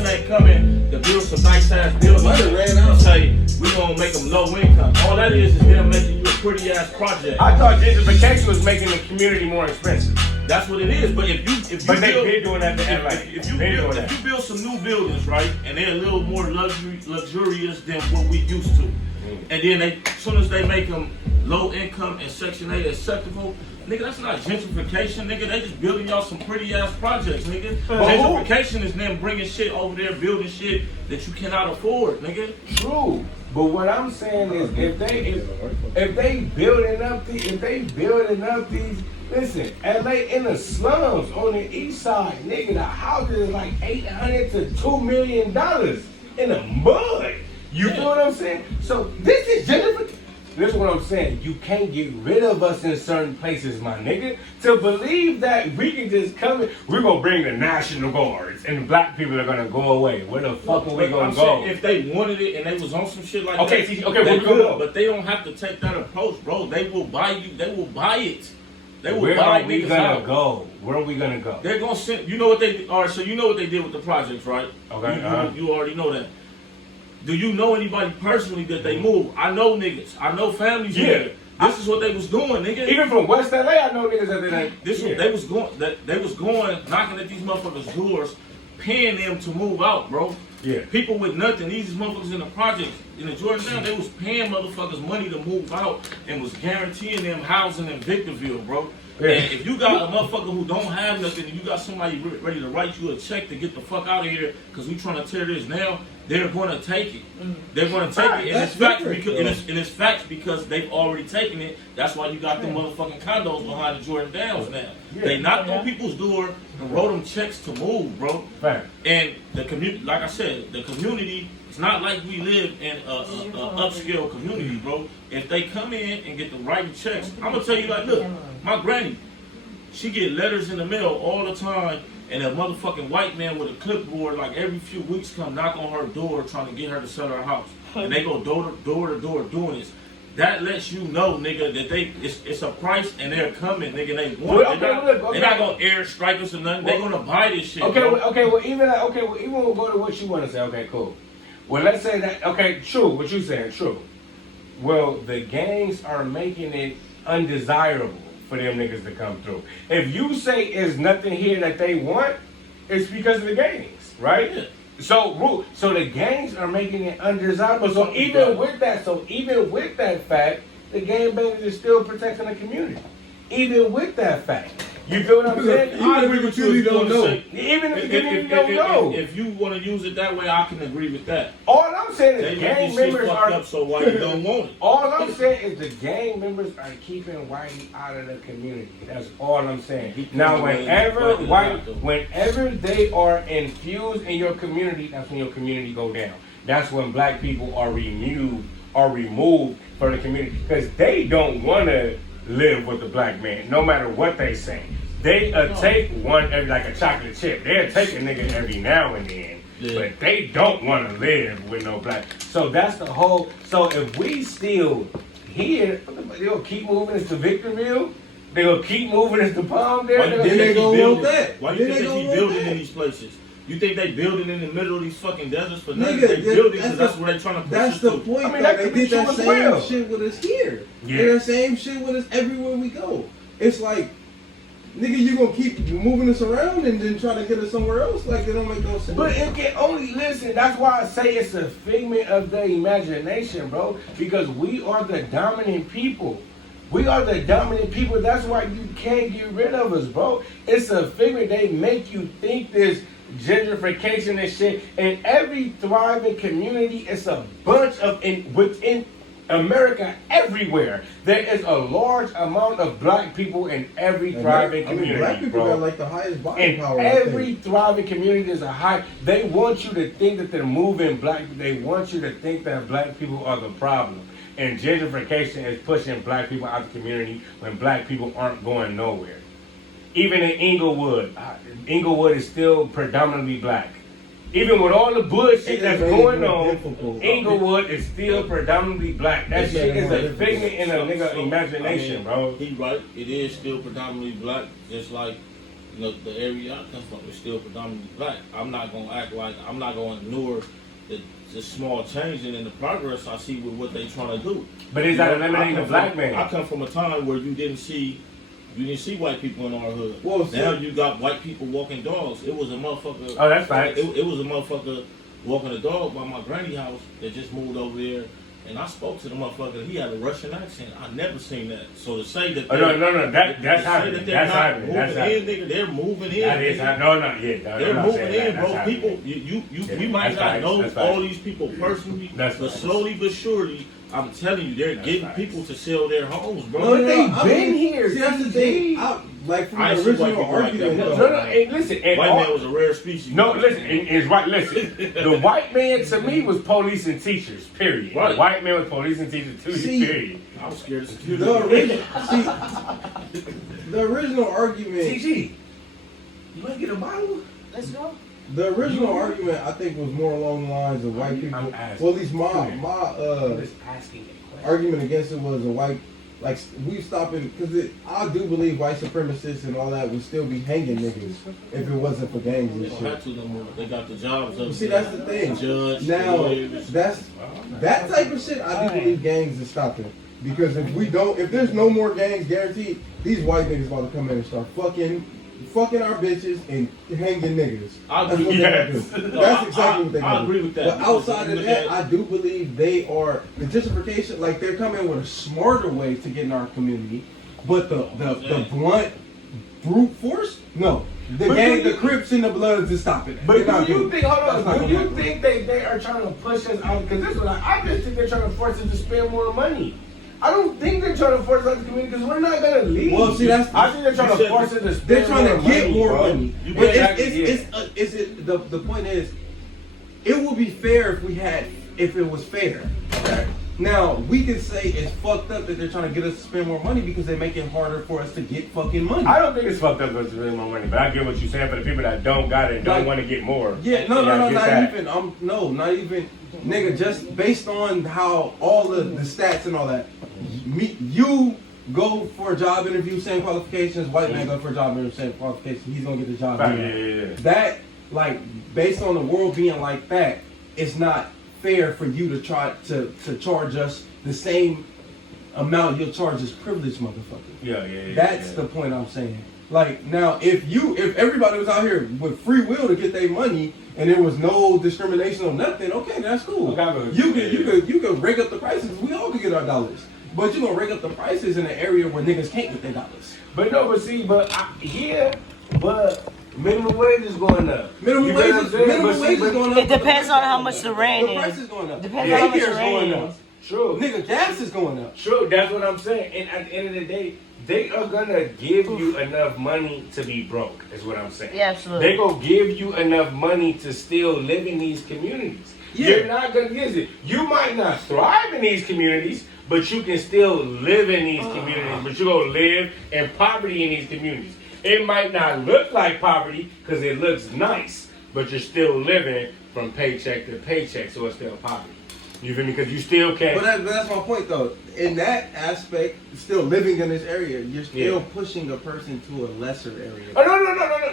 gentrification ain't coming to build some nice ass buildings and say we gonna make them low income. All that is them making you a pretty ass project. I thought gentrification was making the community more expensive. That's what it is. But if you they've been doing that to LA. If you build some new buildings, right, and they're a little more luxurious than what we used to, and then as soon as they make them low income and Section 8 acceptable, nigga, that's not gentrification, nigga. They just building y'all some pretty ass projects, nigga. Gentrification is them bringing shit over there, building shit that you cannot afford, nigga. True, but what I'm saying is, if they building up these, listen, LA in the slums on the east side, nigga, the houses is like $800 to $2 million in the mud. You feel what I'm saying? So this is gentrification. This is what I'm saying. You can't get rid of us in certain places, my nigga. To believe that we can just come in, we're gonna bring the National Guards and black people are gonna go away. Where the fuck are we gonna go? If they wanted it and they was on some shit like that, where we gonna go? But they don't have to take that approach, bro. They will buy you. They will buy it. They will Where buy are we gonna go? Where are we gonna go? They're gonna send. You know what they? All right. So you know what they did with the projects, right? Okay. You already know that. Do you know anybody personally that they moved? I know niggas. I know families. Yeah. This is what they was doing, nigga. Even from West LA, I know niggas that they was going knocking at these motherfuckers' doors, paying them to move out, bro. Yeah. People with nothing. These motherfuckers in the projects in the Georgetown, they was paying motherfuckers money to move out and was guaranteeing them housing in Victorville, bro. Yeah. And if you got a motherfucker who don't have nothing and you got somebody ready to write you a check to get the fuck out of here because we trying to tear this down, they're going to take it. They're going to take it. And it's facts because they've already taken it. That's why you got them motherfucking condos behind the Jordan Downs now. Yeah. They knocked on people's door and wrote them checks to move, bro. Right. And the community, like I said, the community, it's not like we live in a upscale community, bro. If they come in and get the right checks, I'm going to tell you like, look, my granny, she get letters in the mail all the time. And a motherfucking white man with a clipboard, like every few weeks, come knock on her door trying to get her to sell her house. And they go door to door doing this. That lets you know, nigga, that it's a price and they're coming, nigga. They want it. They're not gonna airstrike us or nothing. They're gonna buy this shit. Well, even we'll go to what you want to say. Okay, cool. Well, let's say that. Okay, true. What you saying? True. Well, the gangs are making it undesirable for them niggas to come through. If you say there's nothing here that they want, it's because of the gangs, right? Yeah. So the gangs are making it undesirable. So even with that fact, the gangbangers is still protecting the community. Even with that fact. You feel what I'm saying? Even if the community don't know. Even if the community don't know. If you want to use it that way, I can agree with that. All I'm saying is gang members are up, so why you don't want it? All I'm saying is the gang members are keeping Whitey out of the community. That's all I'm saying. Now, whenever they are infused in your community, that's when your community go down. That's when black people are removed from the community because they don't want to live with the black man, no matter what they say. They take one every like a chocolate chip. They'll take a nigga every now and then, but they don't want to live with no black. So that's the whole. So if we still here, they'll keep moving us to Victorville. They'll keep moving us to Palmdale. Why do they building that? Why do you think they keep building in these places? You think they building in the middle of these fucking deserts for nothing? They building because that's where they trying to push us to. That's the point. I mean, they did that same shit with us here. Yeah. They the same shit with us everywhere we go. It's like, nigga, you gonna keep moving us around and then try to get us somewhere else? Like, it don't make no sense. But it can only, listen, that's why I say it's a figment of the imagination, bro. Because we are the dominant people. We are the dominant people. That's why you can't get rid of us, bro. It's a figment. They make you think this gentrification and shit. In every thriving community, it's a bunch of, within America, everywhere, there is a large amount of black people in every thriving community. Black people got like the highest body power. Every thriving community is a high. They want you to think that they're moving black. They want you to think that black people are the problem. And gentrification is pushing black people out of the community when black people aren't going nowhere. Even in Inglewood is still predominantly black. Even with all the bullshit that's going on, Inglewood is still predominantly black. That shit is a figment in a nigga imagination, bro. He right. It is still predominantly black. Just like the area I come from is still predominantly black. I'm not gonna act like I'm not gonna ignore the small changing and the progress I see with what they trying to do. But is that eliminating the black man? I come from a time where you didn't see white people in our hood. Well, now you got white people walking dogs. It was a motherfucker. Oh, that's facts. It was a motherfucker walking a dog by my granny house that just moved over there. And I spoke to the motherfucker. He had a Russian accent. I never seen that. So to say that, no, that's happening. That's happening. That's happening. Nigga, they're moving in. That is happening. They're moving in, bro. People, we might not know all these people personally, but slowly but surely, I'm telling you, they're getting people to sell their homes, bro. No, they've been here. See, that's the thing. Like from the original argument. And listen, white man was a rare species. No, listen, it's right. Listen, the white man to me was police and teachers. Period. Right. The white man was police and teachers too. Period. I was scared of security. The original argument. TG, you want to get a bottle? Let's go. The original argument, I think, was more along the lines of white people. Well, at least my argument against it was a white. Like, we stopping, because I do believe white supremacists and all that would still be hanging niggas if it wasn't for gangs and They don't have shit. to no more. They got the jobs up. See, that's the thing. Judge, Now, lawyers. that type of shit, I do believe gangs is stopping. Because if there's no more gangs guaranteed, these white niggas about to come in and start fucking our bitches and hanging niggas. I agree. That's what they do. That's exactly what they do. I agree with that. But outside of that, I do believe they are the gentrification. Like they're coming with a smarter way to get in our community, but the blunt brute force, no. The Crips and the Bloods is stopping it. But do you think they are trying to push us out? Because this is what I just think they're trying to force us to spend more money. I don't think they're trying to force us out the community because we're not gonna leave. Well, see, I think they're trying to force us to spend. They're trying to get more money. But the point is, it would be fair if it was fair. Okay. Now we can say it's fucked up that they're trying to get us to spend more money because they make it harder for us to get fucking money. I don't think it's fucked up to spend more money, but I get what you're saying for the people that don't got it and don't want to get more. Yeah, not even. Nigga, just based on how all the stats and all that, you go for a job interview, same qualifications, white man go for a job interview, same qualifications, he's gonna get the job. Yeah. That, like, based on the world being like that, it's not fair for you to try to charge us the same amount you'll charge this privileged motherfucker. Yeah. That's the point I'm saying. Like, now, if everybody was out here with free will to get their money and there was no discrimination or nothing, okay, that's cool. Okay, You could rake up the prices. We all could get our dollars. But you're gonna rake up the prices in an area where niggas can't get their dollars. But minimum wage is going up. Minimum wage is going up. It depends on how much the rent The price is. is going up. Depends on how much Daycare's the going rent up. is. True. Nigga, gas is going up. True, that's what I'm saying. And at the end of the day, they are gonna give you enough money to be broke, is what I'm saying. Yeah, absolutely. They gonna give you enough money to still live in these communities. Yeah. You're not gonna use it. You might not thrive in these communities, but you can still live in these communities. But you're gonna live in poverty in these communities. It might not look like poverty because it looks nice, but you're still living from paycheck to paycheck, so it's still poverty. You feel me? Because you still can't. But that's my point, though. In that aspect, still living in this area, you're still pushing a person to a lesser area. Oh,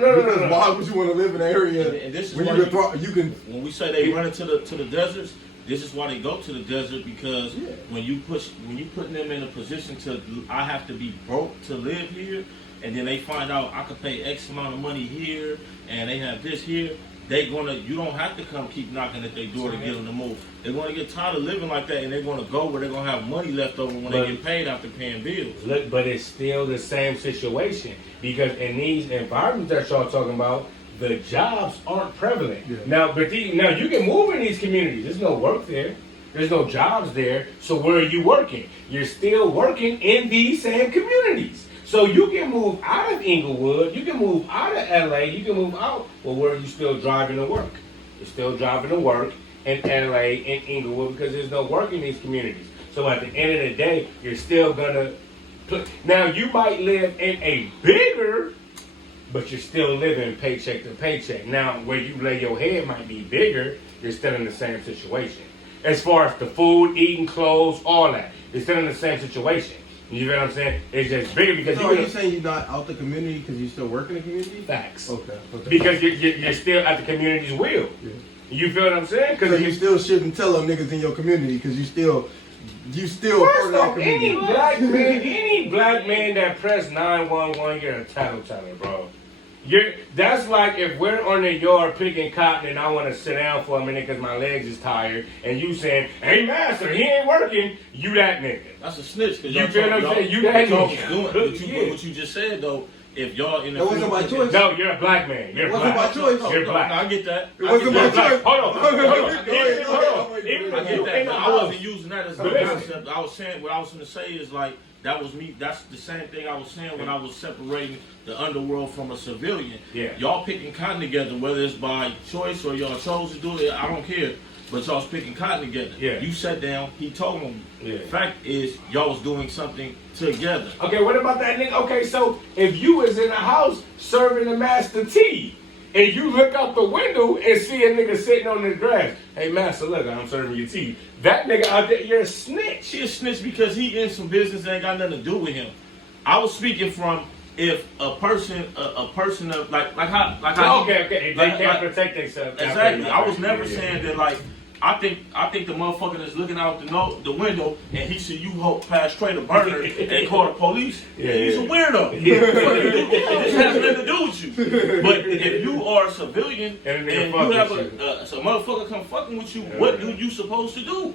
no. Because why would you want to live in an area And this is where why you can? when we say they run into the deserts, this is why they go to the desert, because when you putting them in a position to, I have to be broke to live here, and then they find out I could pay X amount of money here, and they have this here. You don't have to come keep knocking at their door to get them to move. They're going to get tired of living like that, and they're going to go where they're going to have money left over when they get paid after paying bills. Look, but it's still the same situation because in these environments that y'all talking about, the jobs aren't prevalent. Yeah. Now you can move in these communities. There's no work there. There's no jobs there. So where are you working? You're still working in these same communities. So you can move out of Inglewood, you can move out of LA, you can move out. Well, where are you still driving to work? You're still driving to work in LA, in Inglewood, because there's no work in these communities. So at the end of the day, you're still gonna now you might live in a bigger, but you're still living paycheck to paycheck. Now where you lay your head might be bigger, you're still in the same situation. As far as the food, eating, clothes, all that, you're still in the same situation. You know what I'm saying? It's just bigger because So are you saying you're not out the community because you still work in the community? facts. Okay. Because you're still at the community's will. Yeah. You feel what I'm saying? So you still shouldn't tell them niggas in your community because you still part of that community. Any black man that press 911, you're a tattle teller, bro. That's like if we're on the yard picking cotton and I want to sit down for a minute because my legs is tired, and you saying, "Hey, master, he ain't working." You that nigga. That's a snitch. Cause You feel what I'm saying? You that nigga. What you just said though. If y'all in the That wasn't my choice. No, you're a black man. You're It wasn't black. my choice. You're black. I get that. It wasn't my choice. Hold on. I get that. But I wasn't using that as a concept. I was saying what I was going to say is like that was me. That's the same thing I was saying when I was separating the underworld from a civilian. Yeah. Y'all picking cotton together, whether it's by choice or y'all chose to do it. I don't care. But y'all was picking cotton together. Yeah. You sat down. He told him. Yeah. The fact is, y'all was doing something together. Okay, what about that nigga? Okay, so if you was in the house serving the master tea, and you look out the window and see a nigga sitting on the grass, hey master, look, I'm serving you tea. That nigga out there, you're a snitch. She a snitch because he in some business that ain't got nothing to do with him. I was speaking from if a person of like how Okay, they can't protect themselves. Exactly. I was never saying that like. I think the motherfucker that's looking out the window and he see you pass straight a burner and call the police. Yeah, he's a weirdo. This has nothing to do with you. But if you are a civilian and you have a motherfucker come fucking with you, what do you supposed to do?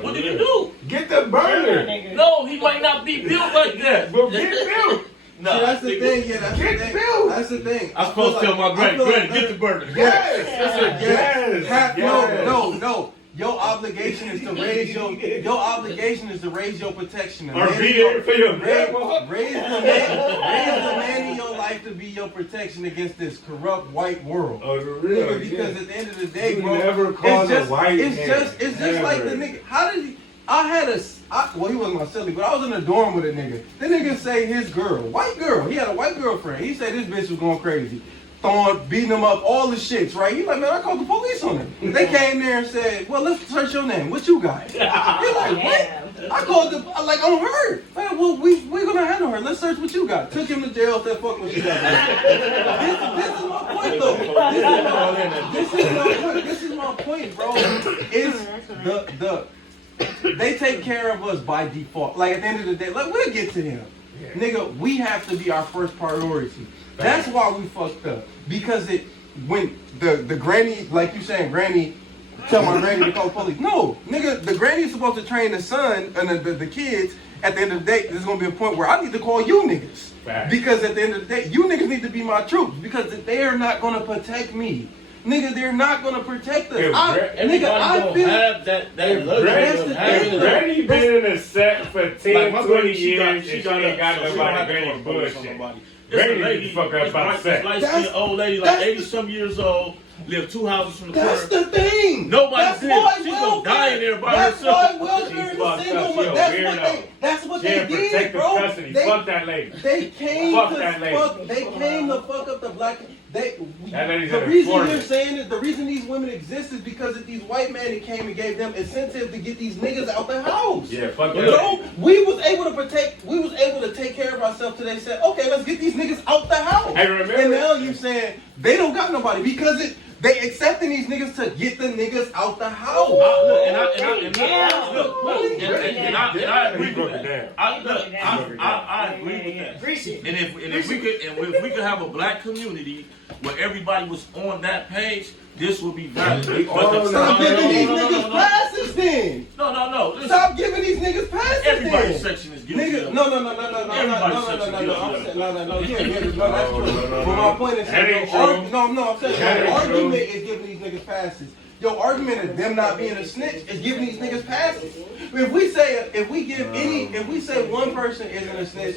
What do you do? Get the burner. No, he might not be built like that. Well, get built. Nah, See, that's the thing. Yeah, that's the thing. That's the thing. I'm supposed to tell my granny, get the burner. Yes. No. Your obligation is to raise your protection. Or be there for your grandma. Raise the man in your life to be your protection against this corrupt white world. Oh, the real. Because at the end of the day, You bro, never call a white man. it's just like the nigga. How did he? Well, he wasn't my silly, but I was in the dorm with a nigga. The nigga say his girl, white girl, he had a white girlfriend. He said this bitch was going crazy. Beating him up, all the shits, right? He's like, man, I called the police on him. They came there and said, well, let's search your name. What you got? You're like, what? I called like on her. Like, well, we're gonna handle her. Let's search what you got. Took him to jail, said, fuck what you got. This is my point, though. This is my point, bro. It's they take care of us by default. Like at the end of the day, like we'll get to him. Yeah. Nigga, we have to be our first priority. That's why we fucked up. Because when the granny, like you saying, granny, tell my granny to call the police. No, nigga, the granny's supposed to train the son and the kids. At the end of the day, there's gonna be a point where I need to call you niggas. Fact. Because at the end of the day, you niggas need to be my troops. Because they are not gonna protect me. Nigga, they're not gonna protect us. I feel have that Granny been in a set for 10, like 20 years. She got nobody Granny bullshit. Granny lady fuck up about sex. Light-skinned old lady, like 80-some years old, lived 2 houses from the corner. That's the thing. Nobody's there. She's gonna die in there by herself. That's why welfare is single woman. That's what they did, bro. Fuck that lady. They came to fuck up the black. The reason these women exist is because of these white men that came and gave them incentive to get these niggas out the house. Yeah, fuck that. So we was able to take care of ourselves till they said, okay, let's get these niggas out the house. Hey, remember? And now you saying they don't got nobody because they accepting these niggas to get the niggas out the house. I agree with that. I agree with that. And if we could have a black community where everybody was on that page, this would be valid. Stop giving these niggas passes then. No. Listen. Stop giving these niggas passes. Everybody's section is guilty. Nigga, no. That's true. But my point is, I'm saying your argument is giving these niggas passes. Your argument is them not being a snitch is giving these niggas passes. If we say one person isn't a snitch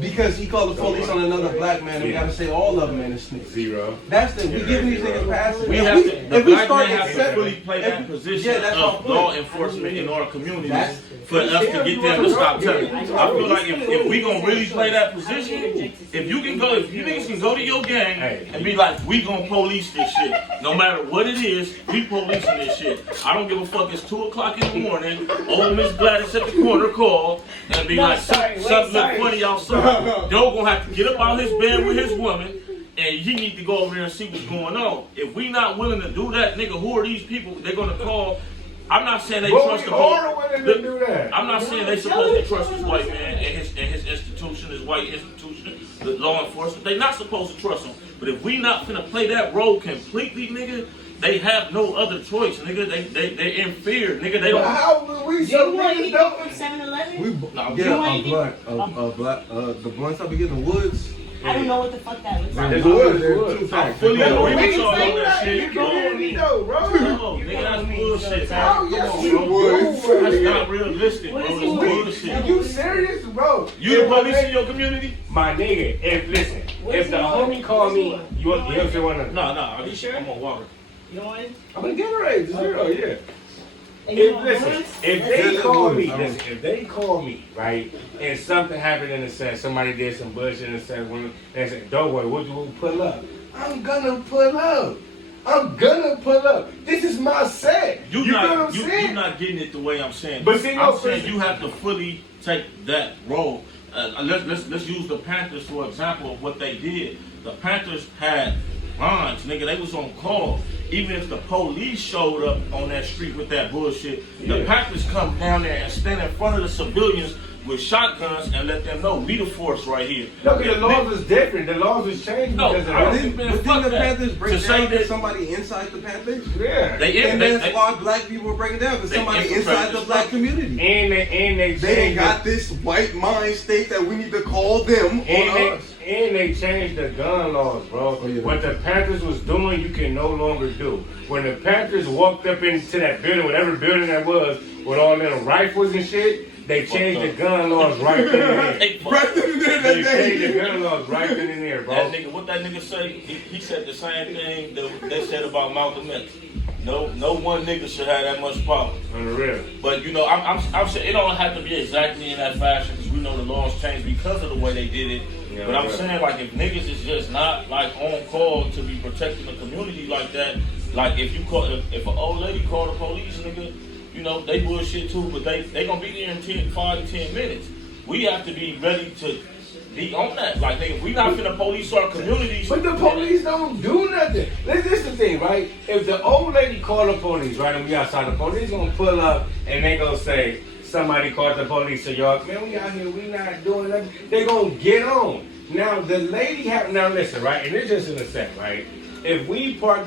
because he called the police on another black man, we gotta say all of them ain't a snitch. Zero. That's the we giving these niggas passes. We have to. The black man have to really play that position of law enforcement in our communities for us to get them to stop telling. I feel like if we gonna really play that position, if you niggas can go to your gang and be like, we gonna police this shit, no matter what it is. We policing this shit. I don't give a fuck. It's 2 o'clock in the morning. Old Miss Gladys at the corner call and be like, something look funny outside. Joe gonna have to get up out his bed with his woman. And he need to go over there and see what's going on. If we not willing to do that, nigga, who are these people? They're gonna call. I'm not saying they trust the police. I'm not saying they supposed to trust this white man and his institution, his white institution, the law enforcement. They not supposed to trust him. But if we not finna play that role completely, nigga, they have no other choice, nigga. They're in fear, nigga. They don't. How will we so niggas don't? From 7-Eleven? We get the blunts I be getting in the woods. I don't know what the fuck that looks like. There's woods. I fully agree with y'all on that shit. You know me though, bro. Nigga, that's bullshit. Oh, yes, you would. That's not realistic, bro. That's bullshit. You serious, bro? You the police in your community? My nigga, if the homie call me, you ever wanna? No, I'm on water. You know what? I'm gonna Gatorade, zero, yeah. And you If they call me, right, and something happened in the set, somebody did some bullshit in the set, they said, don't worry, we'll pull up. I'm gonna pull up. This is my set. You know what I'm saying? You're not getting it the way I'm saying. But see, I'm saying you have to fully take that role. Let's use the Panthers for example of what they did. The Panthers had lines, nigga. They was on call. Even if the police showed up on that street with that bullshit, the Panthers come down there and stand in front of the civilians with shotguns and let them know we the force right here. No, the laws was different. The laws was changed because of that. Didn't the Panthers break down to somebody inside the Panthers? Yeah. That's why black people were breaking down, because somebody inside the black community. And they got this white mind state that we need to call them on us. And they changed the gun laws, bro. Oh, yeah. What the Panthers was doing, you can no longer do. When the Panthers walked up into that building, whatever building that was, with all them rifles and shit, they changed the gun laws right then and there. Right then and there, They changed the gun laws right then and there, bro. That nigga, what that nigga say? He said the same thing that they said about Malcolm X. No one nigga should have that much power. On the real. But you know, I'm saying it don't have to be exactly in that fashion because we know the laws changed because of the way they did it. Yeah, but I'm saying like if niggas is just not like on call to be protecting the community like that, like if an old lady call the police, nigga, you know they bullshit too, but they gonna be there in 5 to 10 minutes. We have to be ready to be on that. Like, nigga, we not finna police our communities. But the police don't do nothing. This is the thing, right? If the old lady call the police, right, and we outside, the police gonna pull up and they gonna say, somebody called the police, so y'all, man, we out here, we not doing nothing. They gonna get on. Now, the lady now listen, right, and it's just in a sec, right? If we park